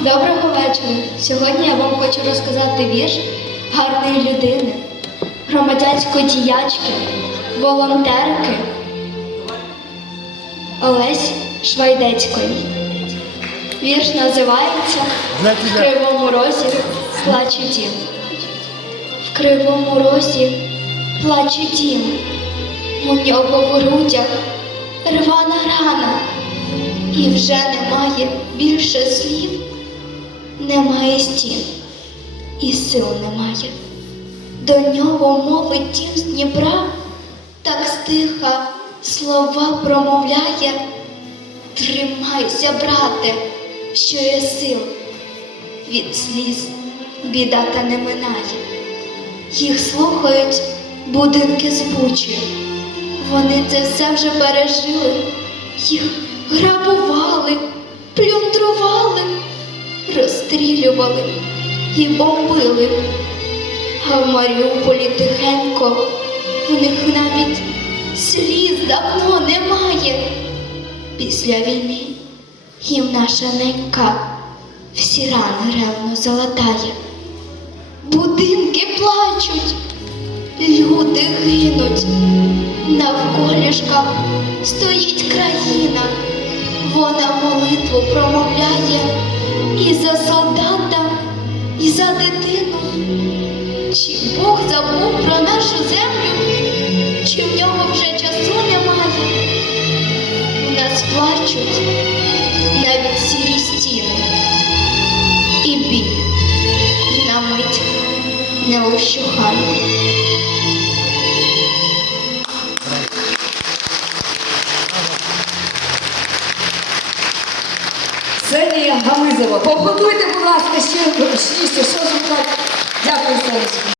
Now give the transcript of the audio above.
Доброго вечора. Сьогодні я вам хочу розказати вірш гарної людини, громадянської діячки, волонтерки Олесі Швайдецької. Вірш називається В кривому розі плаче дім. В кривому розі плаче дім. У нього в грудях рвана рана. І вже немає більше слів, немає стін, і сил немає. До нього мовить тім з Дніпра, так стиха слова промовляє. Тримайся, брате, що є сил, від сліз біда та не минає. Їх слухають будинки з Бучі. Вони це все вже пережили. Їх грабували, розстрілювали і бомбили. А в Маріуполі тихенько в них навіть сліз давно немає. Після війни їм наша ненька всі рани ревно залатає. Будинки плачуть, люди гинуть, навколішках стоїть країна, вона молитву промовляє і за солдата, і за дитину. Чи Бог забув про нашу землю, чи в нього вже часу немає? У нас плачуть навіть сірі стіни, і біль на мить не ощухає. Ксенія Гамизова. Поаплодуйте, будь ласка, ще так. Дякую, сонечко.